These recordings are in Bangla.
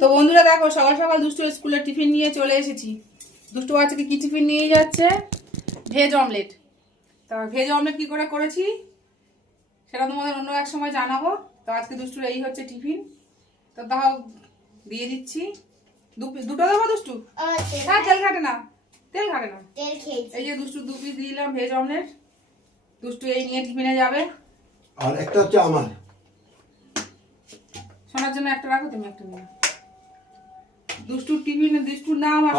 তো বন্ধুরা দেখো, সকাল সকাল দুষ্টু স্কুলের টিফিন নিয়ে চলে এসেছি। দুষ্টু বাচ্চাকে কি টিফিন নিয়ে যাচ্ছে? Veg omelette. তা ভেজ অমলেট কি করে করেছি সেটা তোমাদের অন্য এক সময় জানাবো। তো আজকে দুষ্টুর এই হচ্ছে টিফিন। তো তাও দিয়ে দিচ্ছি। দুটো দেবো দুষ্টু? হ্যাঁ, তেল ঘাটে না, তেল ঘাটে না। এই যে দুষ্টু 2 পিস দিলাম ভেজ অমলেট। দুষ্টু এই নিয়ে টিফিনে যাবে। আর একটা হচ্ছে আমার শোনার জন্য একটা রাখো, তুমি একটা নিয়ে। দুষ্টুর টিফিনে দুষ্টুর নাম আর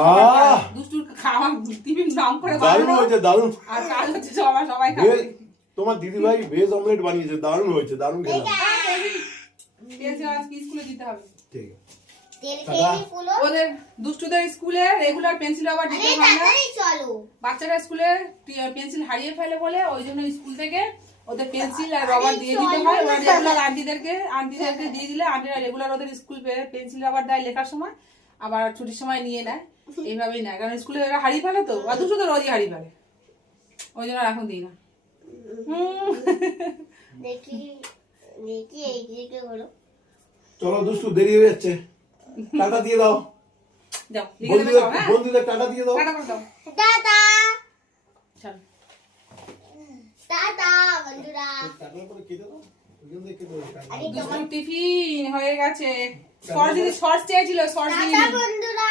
দুষ্টুর খাওয়া টিফিন নাম করে দারুণ হয়েছে, দারুণ। আর কাজ হচ্ছে সবাই খাবে। তোমার দিদি ভাই ভেজ অমলেট বানিয়েছে, দারুণ হয়েছে, দারুণ খেলাম। আজকে স্কুলে দিতে হবে। ঠিক ওদের দুষ্টুদের স্কুলে রেগুলার পেন্সিল আবার দিতে হয় না। বাচ্চারা স্কুলে পেন্সিল হারিয়ে ফেলে বলে ওই জন্য স্কুল থেকে ওদের পেন্সিল আর রবার দিয়ে দিতে হয়। ওরা রেগুলার আন্টিদেরকে দিয়ে দিলে আন্টিরা রেগুলার ওদের স্কুল পেন্সিল রবার দেয় লেখার সময়, আবার ছুটির সময় নিয়ে নেয়। এইভাবেই নেয়, কারণ স্কুলে এরা হারিয়ে ফেলে তো, আর দুটো তো রোজই হারিয়ে ফেলে, ওই জন্য এখন দিই না। চলো দুষ্টু, দেরি হয়ে যাচ্ছে, টাটা দিয়ে দাও। যাও বন্ধুদের টাটা দিয়ে দাও। টাটা করে দাও। টাটা চল টাটা বন্ধুরা। টাটা করে কেটে দাও। দুষ্টুর টিফিন হয়ে গেছে। সস চেয়েছিল, সস টাটা বন্ধুরা।